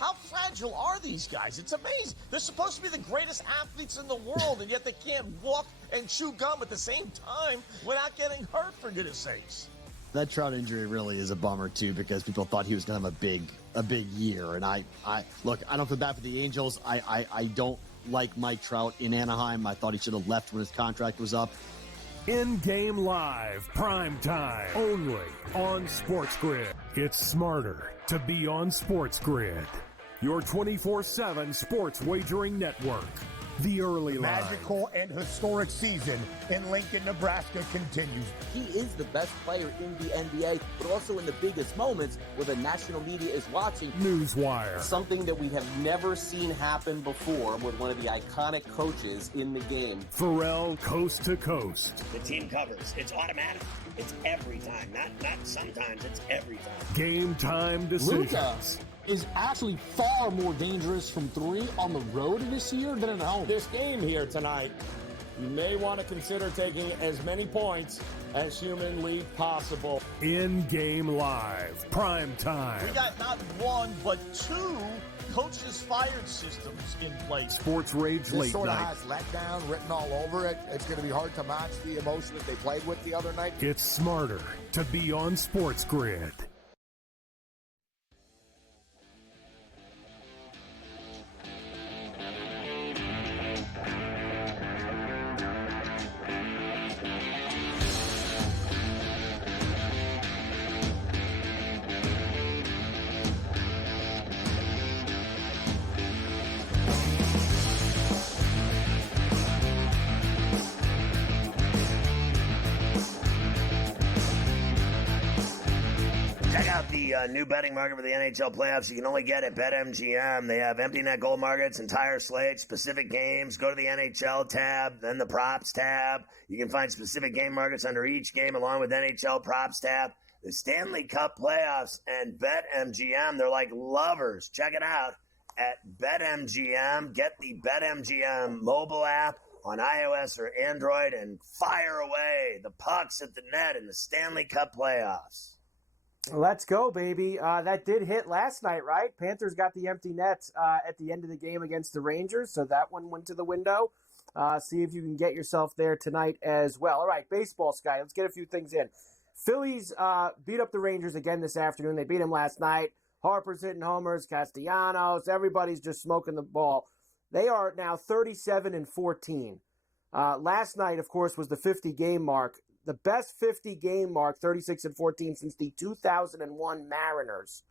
How fragile are these guys? It's amazing. They're supposed to be the greatest athletes in the world, and yet they can't walk and chew gum at the same time without getting hurt, for goodness sakes. That Trout injury really is a bummer, too, because people thought he was going to have a big year. And I look, I don't feel bad for the Angels. I don't like Mike Trout in Anaheim. I thought he should have left when his contract was up. In-game live, prime time, only on SportsGrid. It's smarter to be on SportsGrid. Your 24/7 sports wagering network. The early line. Magical and historic season in Lincoln, Nebraska continues. He is the best player in the NBA, but also in the biggest moments where the national media is watching. Newswire. Something that we have never seen happen before with one of the iconic coaches in the game. Ferrall coast to coast. The team covers. It's automatic. It's every time. Not sometimes. It's every time. Game time decisions. Luka is actually far more dangerous from three on the road this year than at home. This game here tonight, you may want to consider taking as many points as humanly possible. In-game live, prime time. We got not one, but two coaches fired systems in place. Sports Rage This late sort of night. has letdown written all over it. It's going to be hard to match the emotion that they played with the other night. It's smarter to be on SportsGrid. The new betting market for the NHL playoffs you can only get at BetMGM. They have empty net goal markets, entire slates, specific games. Go to the NHL tab, then the props tab. You can find specific game markets under each game along with NHL props tab. The Stanley Cup playoffs and BetMGM, they're like lovers. Check it out at BetMGM. Get the BetMGM mobile app on iOS or Android and fire away the pucks at the net in the Stanley Cup playoffs. Let's go, baby. That did hit last night, right? Panthers got the empty net at the end of the game against the Rangers, so that one went to the window. See if you can get yourself there tonight as well. All right, baseball, Sky. Let's get a few things in. Phillies beat up the Rangers again this afternoon. They beat them last night. Harper's hitting homers, Castellanos. Everybody's just smoking the ball. They are now 37-14. Last night, of course, was the 50-game mark. The best 50-game mark, 36-14, since the 2001 Mariners.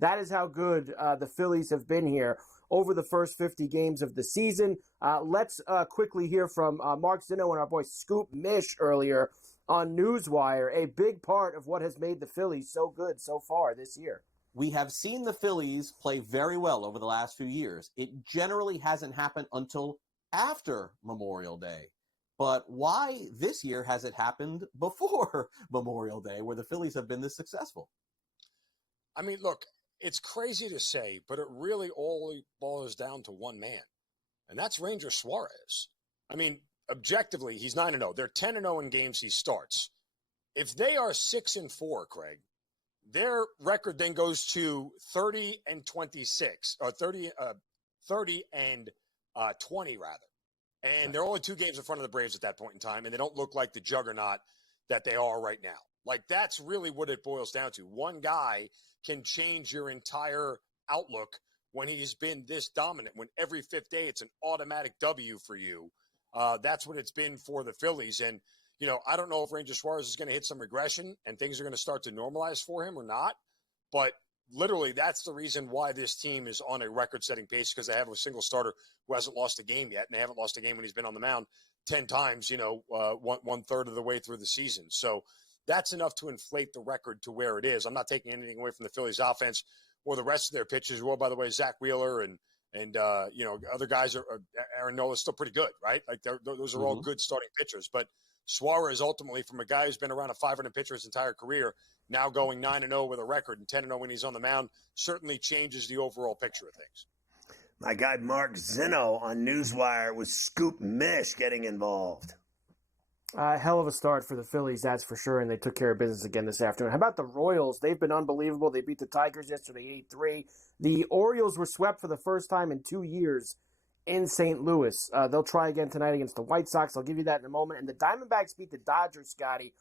That is how good the Phillies have been here over the first 50 games of the season. Let's quickly hear from Mark Zinno and our boy Scoop Mish earlier on Newswire, a big part of what has made the Phillies so good so far this year. We have seen the Phillies play very well over the last few years. It generally hasn't happened until after Memorial Day. But why this year has it happened before Memorial Day, where the Phillies have been this successful? I mean, look, it's crazy to say, but it really all boils down to one man, and that's Ranger Suarez. I mean, objectively, he's 9-0. They're 10-0 in games he starts. If they are 6-4, Craig, their record then goes to 30-26, or 30-20 rather. And they're only 2 games in front of the Braves at that point in time, and they don't look like the juggernaut that they are right now. Like, that's really what it boils down to. One guy can change your entire outlook when he's been this dominant, when every fifth day it's an automatic W for you. That's what it's been for the Phillies. And, you know, I don't know if Ranger Suarez is going to hit some regression and things are going to start to normalize for him or not, but literally, that's the reason why this team is on a record-setting pace, because they have a single starter who hasn't lost a game yet, and they haven't lost a game when he's been on the mound 10 times, you know, one-third of the way through the season. So that's enough to inflate the record to where it is. I'm not taking anything away from the Phillies offense or the rest of their pitchers. Well, by the way, Zach Wheeler and you know, other guys Aaron Nola's still pretty good, right? Like those are all good starting pitchers. But Suarez, ultimately, from a guy who's been around a 500 pitcher his entire career, now going 9-0 with a record and 10-0 when he's on the mound, certainly changes the overall picture of things. My guy Mark Zinno on Newswire with Scoop Mish getting involved. Hell of a start for the Phillies, that's for sure, and they took care of business again this afternoon. How about the Royals? They've been unbelievable. They beat the Tigers yesterday 8-3. The Orioles were swept for the first time in 2 years in St. Louis. They'll try again tonight against the White Sox. I'll give you that in a moment. And the Diamondbacks beat the Dodgers, Scotty.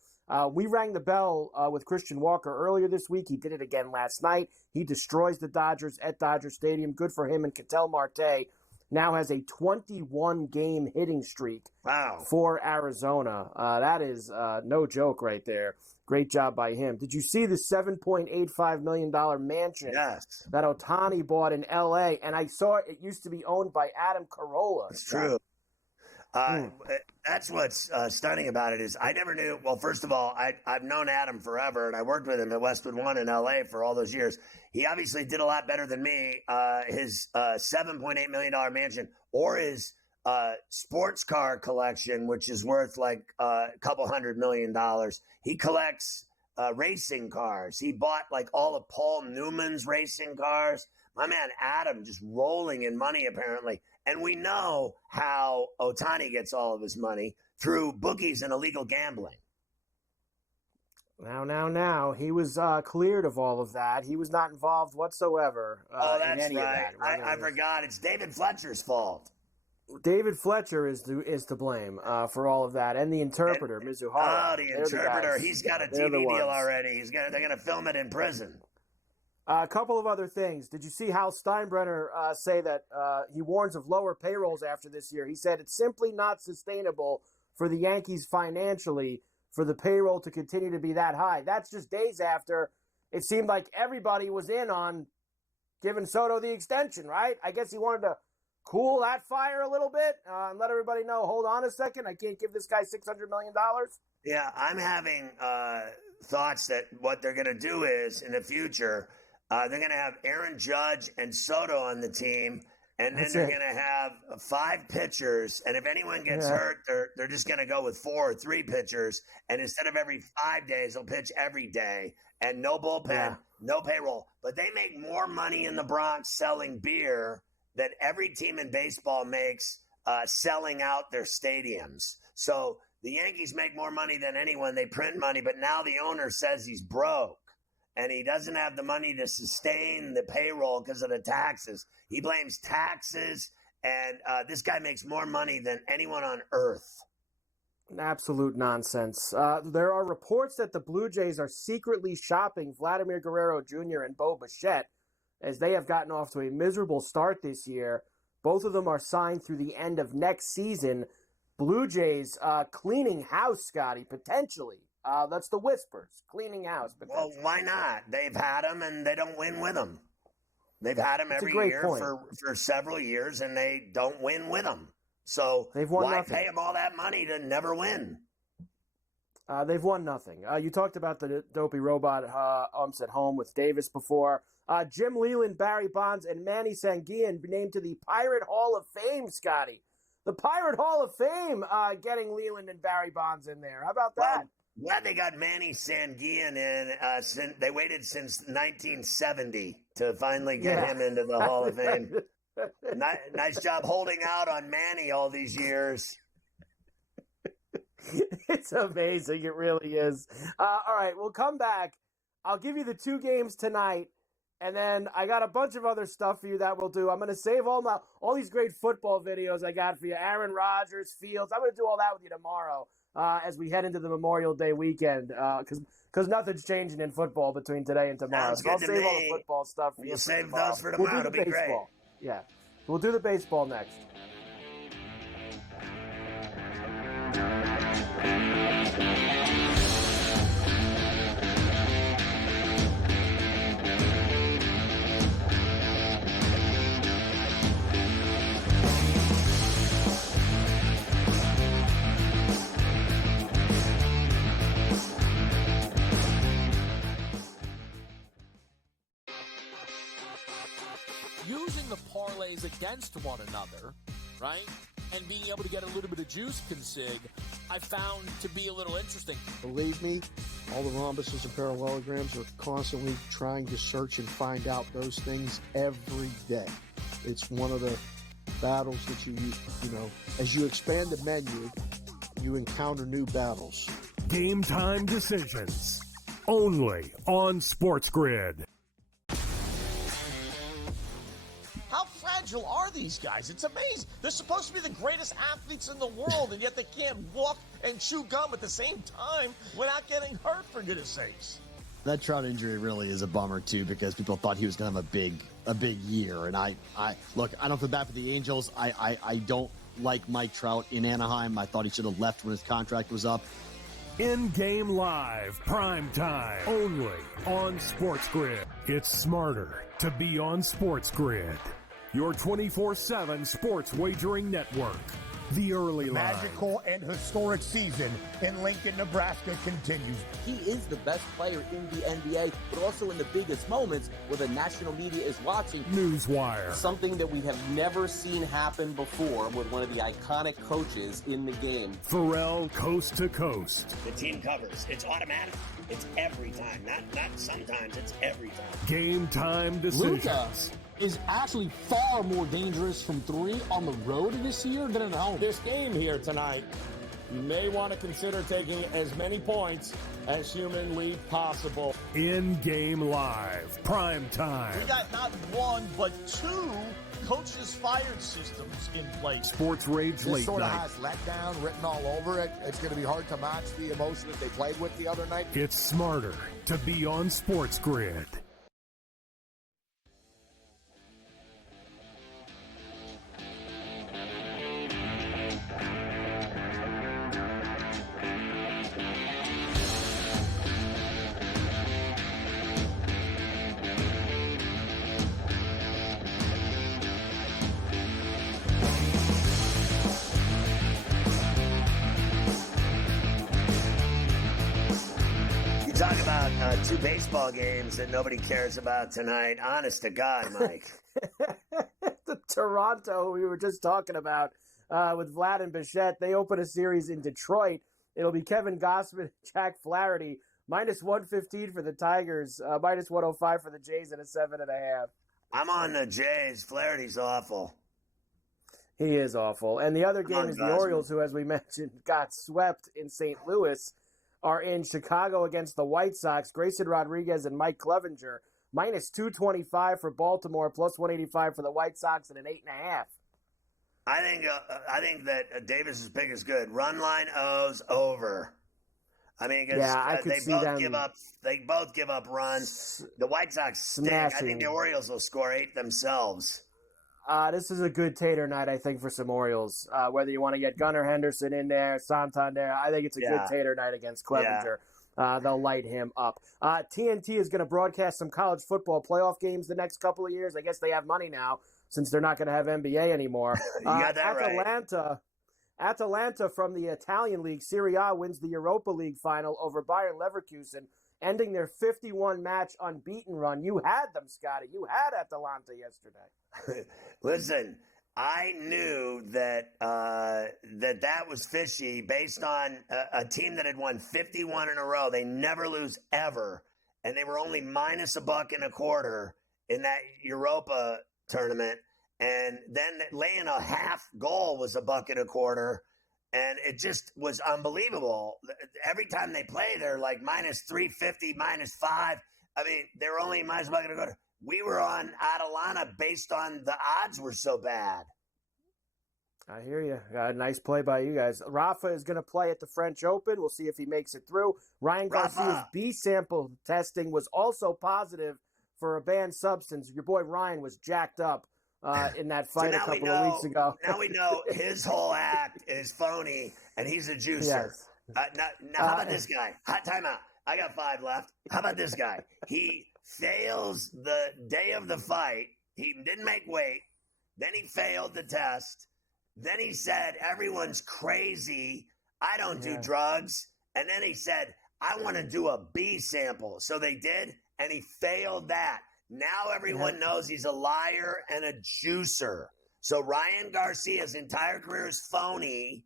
We rang the bell with Christian Walker earlier this week. He did it again last night. He destroys the Dodgers at Dodger Stadium. Good for him. And Ketel Marte now has a 21-game hitting streak for Arizona. That is no joke right there. Great job by him. Did you see the $7.85 million mansion that Ohtani bought in L.A.? And I saw it used to be owned by Adam Carolla. It's true. That's what's stunning about it is I never knew. Well, first of all, I've known Adam forever, and I worked with him at Westwood One in L.A. for all those years. He obviously did a lot better than me. His $7.8 million mansion or his sports car collection, which is worth like a couple $100 million. He collects racing cars. He bought like all of Paul Newman's racing cars. My man Adam just rolling in money, apparently. And we know how Ohtani gets all of his money through bookies and illegal gambling. Now. He was cleared of all of that. He was not involved whatsoever in any right. of that. I forgot. It's David Fletcher's fault. David Fletcher is to blame for all of that. And the interpreter, Mizuhara. Oh, the interpreter. He's got a TV deal already. They're going to film it in prison. A couple of other things. Did you see Hal Steinbrenner say that he warns of lower payrolls after this year? He said it's simply not sustainable for the Yankees financially for the payroll to continue to be that high. That's just days after it seemed like everybody was in on giving Soto the extension, right? I guess he wanted to cool that fire a little bit and let everybody know, hold on a second, I can't give this guy $600 million. Yeah, I'm having thoughts that what they're going to do is in the future – they're going to have Aaron Judge and Soto on the team, and then they're going to have 5 pitchers. And if anyone gets hurt, they're just going to go with 4 or 3 pitchers. And instead of every 5 days, they'll pitch every day. And no bullpen, no payroll. But they make more money in the Bronx selling beer than every team in baseball makes selling out their stadiums. So the Yankees make more money than anyone. They print money, but now the owner says he's broke. and he doesn't have the money to sustain the payroll because of the taxes. He blames taxes, and this guy makes more money than anyone on earth. Absolute nonsense. There are reports that the Blue Jays are secretly shopping Vladimir Guerrero Jr. and Bo Bichette, as they have gotten off to a miserable start this year. Both of them are signed through the end of next season. Blue Jays cleaning house, Scotty, potentially. That's the whispers. Cleaning house, potentially. Well, why not? They've had him, and they don't win with him. They've had him every year for several years, and they don't win with him. So why pay him all that money to never win? They've won nothing. You talked about the dopey robot umps at home with Davis before. Jim Leland, Barry Bonds, and Manny Sanguillen named to the Pirate Hall of Fame, Scotty. The Pirate Hall of Fame getting Leland and Barry Bonds in there. How about that? Glad they got Manny Sanguillen in. They waited since 1970 to finally get him into the Hall of Fame. Nice job holding out on Manny all these years. It's amazing. It really is. All right, we'll come back. I'll give you the 2 games tonight, and then I got a bunch of other stuff for you that we'll do. I'm going to save all these great football videos I got for you. Aaron Rodgers, Fields. I'm going to do all that with you tomorrow as we head into the Memorial Day weekend because nothing's changing in football between today and tomorrow. So I'll save all the football stuff for you. We'll save those for tomorrow. It'll be great. Yeah. We'll do the baseball next. Using the parlays against one another, right, and being able to get a little bit of juice consig, I found to be a little interesting. Believe me, all the rhombuses and parallelograms are constantly trying to search and find out those things every day. It's one of the battles that you know, as you expand the menu, you encounter new battles. Game time decisions, only on SportsGrid. How fragile are these guys? It's amazing. They're supposed to be the greatest athletes in the world, and yet they can't walk and chew gum at the same time without getting hurt, for goodness sakes. That Trout injury really is a bummer, too, because people thought he was going to have a big year. And I don't feel bad for the Angels. I don't like Mike Trout in Anaheim. I thought he should have left when his contract was up. In-game live, prime time, only on SportsGrid. It's smarter to be on SportsGrid. Your 24/7 sports wagering network. The early line. Magical and historic season in Lincoln, Nebraska continues. He is the best player in the NBA, but also in the biggest moments where the national media is watching. Newswire. Something that we have never seen happen before with one of the iconic coaches in the game. Ferrall, coast to coast. The team covers. It's automatic. It's every time. Not sometimes. It's every time. Game time decisions. Luka is actually far more dangerous from 3 on the road this year than at home. This game here tonight, you may want to consider taking as many points as humanly possible. In-game live, prime time. We got not 1, but 2 coaches fired systems in place. Sports Rage This late sort of night. has letdown written all over it. It's going to be hard to match the emotion that they played with the other night. It's smarter to be on SportsGrid. Talk about 2 baseball games that nobody cares about tonight. Honest to God, Mike. The Toronto we were just talking about with Vlad and Bichette, they open a series in Detroit. It'll be Kevin Gausman, Jack Flaherty, minus 115 for the Tigers, minus 105 for the Jays, and a 7.5. I'm on the Jays. Flaherty's awful. He is awful. And the other game is the Orioles, who, as we mentioned, got swept in St. Louis. are in Chicago against the White Sox. Grayson Rodriguez and Mike Clevenger, minus 225 for Baltimore, plus 185 for the White Sox, and an 8.5. I think that Davis's pick is good. Run line O's over. I mean, they both give up runs. The White Sox stink. I think the Orioles will score 8 themselves. This is a good tater night, I think, for some Orioles. Whether you want to get Gunnar Henderson in there, Santander, I think it's a good tater night against Clevenger. They'll light him up. TNT is going to broadcast some college football playoff games the next couple of years. I guess they have money now since they're not going to have NBA anymore. You got that right. Atalanta from the Italian League, Serie A, wins the Europa League final over Bayern Leverkusen, ending their 51-match unbeaten run. You had them, Scottie. You had Atalanta yesterday. Listen, I knew that that was fishy based on a team that had won 51 in a row. They never lose ever, and they were only minus $1.25 in that Europa tournament. And then laying a half goal was $1.25, and it just was unbelievable. Every time they play, they're like minus 350, minus 5. I mean, they're only minus $1.25. We were on Atalanta based on the odds were so bad. I hear you. Nice play by you guys. Rafa is going to play at the French Open. We'll see if he makes it through. Ryan Garcia's B sample testing was also positive for a banned substance. Your boy Ryan was jacked up in that fight a couple of weeks ago. Now we know his whole act is phony, and he's a juicer. Yes. Now how about this guy? Hot timeout. I got 5 left. How about this guy? He fails the day of the fight. He didn't make weight. Then he failed the test. Then he said, everyone's crazy. I don't do drugs. And then he said, I want to do a B sample. So they did, and he failed that. Now everyone knows he's a liar and a juicer. So Ryan Garcia's entire career is phony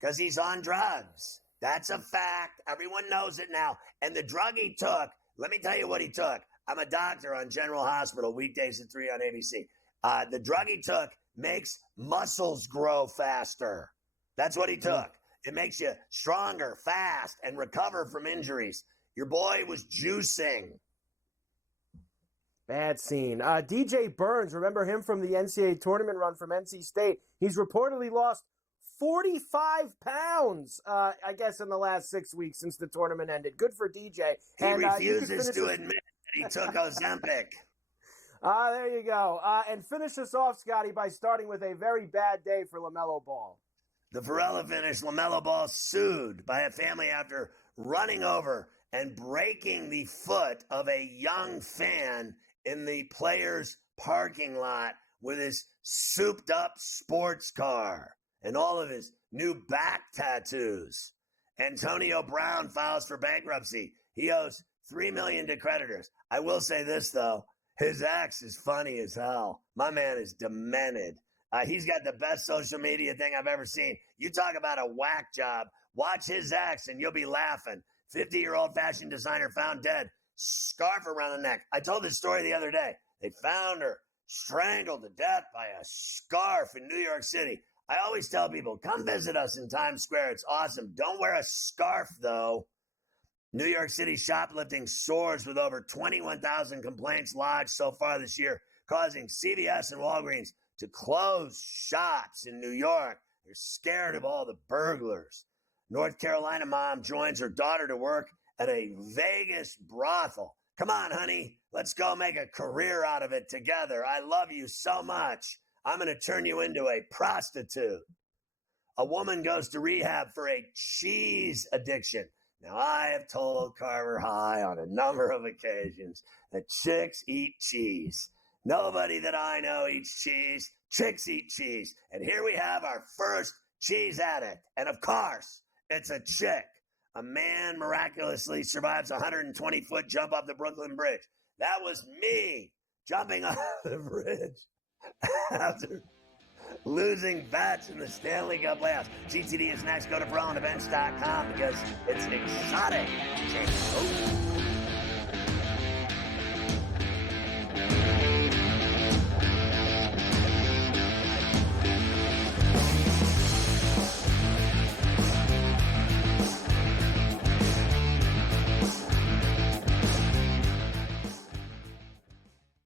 because he's on drugs. That's a fact. Everyone knows it now. And the drug he took, let me tell you what he took. I'm a doctor on General Hospital, weekdays at 3 on ABC. The drug he took makes muscles grow faster. That's what he took. It makes you stronger, fast, and recover from injuries. Your boy was juicing. Bad scene. DJ Burns, remember him from the NCAA tournament run from NC State? He's reportedly lost 45 pounds, I guess, in the last 6 weeks since the tournament ended. Good for DJ. He refuses to admit that he took Ozempic. There you go. And finish us off, Scottie, by starting with a very bad day for LaMelo Ball. The Varela finish, LaMelo Ball sued by a family after running over and breaking the foot of a young fan in the players' parking lot with his souped-up sports car and all of his new back tattoos. Antonio Brown files for bankruptcy. He owes $3 million to creditors. I will say this, though. His ex is funny as hell. My man is demented. He's got the best social media thing I've ever seen. You talk about a whack job. Watch his ex and you'll be laughing. 50-year-old fashion designer found dead. Scarf around the neck. I told this story the other day. They found her strangled to death by a scarf in New York City. I always tell people, come visit us in Times Square. It's awesome. Don't wear a scarf, though. New York City shoplifting soars with over 21,000 complaints lodged so far this year, causing CVS and Walgreens to close shops in New York. They're scared of all the burglars. North Carolina mom joins her daughter to work at a Vegas brothel. Come on, honey. Let's go make a career out of it together. I love you so much. I'm going to turn you into a prostitute. A woman goes to rehab for a cheese addiction. Now, I have told Carver High on a number of occasions that chicks eat cheese. Nobody that I know eats cheese. Chicks eat cheese. And here we have our first cheese addict. And of course, it's a chick. A man miraculously survives a 120-foot jump off the Brooklyn Bridge. That was me jumping off the bridge after losing bets in the Stanley Cup playoffs. GTD is next. Go to BrownEvents.com because it's exotic.